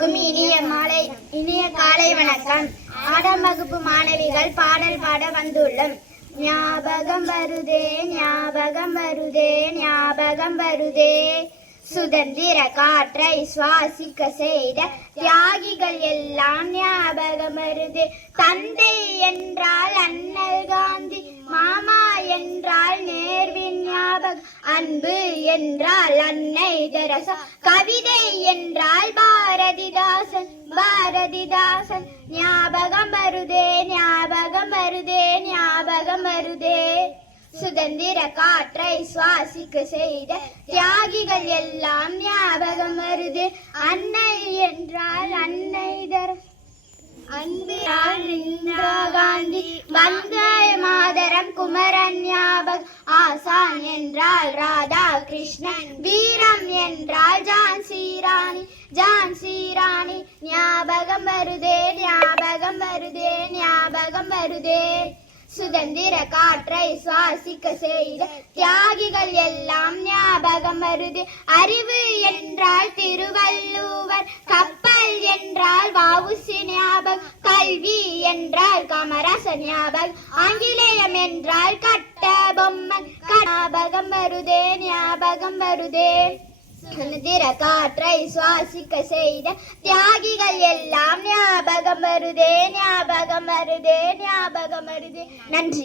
அனைவருக்கும் இனிய காலை வணக்கம். ஆறாம் வகுப்பு மாணவிகள் பாடல் பாட வந்துள்ளோம். ஞாபகம் வருதே ஞாபகம் வருதே ஞாபகம் வருதே, சுதந்திர காற்றை சுவாசிக்க செய்த தியாகிகள் எல்லாம் ஞாபகம் வருதே. தந்தை என்றால் அண்ணல் காந்தி, மாமா என்றால் நேருவின் ஞாபகம், அன்பு என்றால் அன்னை தெரசா, கவிதை என்றால் பாரதிதாசன் ஞாபகம் வருதே ஞாபகம் வருதே ஞாபகம் வருதே, சுதந்திர காற்றை சுவாசிக்க செய்த தியாகிகள் எல்லாம் ஞாபகம் வருது. அன்னை என்றால் அன்னை தெரசா, அன்பினால் இந்திரா காந்தி, வந்தே மாதரம் குமரன் ஞாபகம், ஆசான் என்றால் ராதா கிருஷ்ணன், வீரம் என்றால் ஜான்சி ராணி ஞாபகம் வருதே ஞாபகம் வருதே ஞாபகம் வருதே, சுதந்திர காற்றை சுவாசிக்க செய்த தியாகிகள் எல்லாம் ஞாபகம் வருது. அறிவு என்றால் திருவள்ளுவர், கப்பல் என்றால் வஉசி ஞாபகம், கல்வி என்றால் காமராசர் ஞாபகம், ஆங்கிலேயம் என்றால் கட்ட பொம்மன் ஞாபகம் வருதே ஞாபகம் வருதே, சுதந்திர காற்றை சுவாசிக்க செய்த தியாகிகள் எல்லாம் ஞாபகம் வருதே ஞாபகம் வருதே ஞாபகம் வருதே. நன்றி.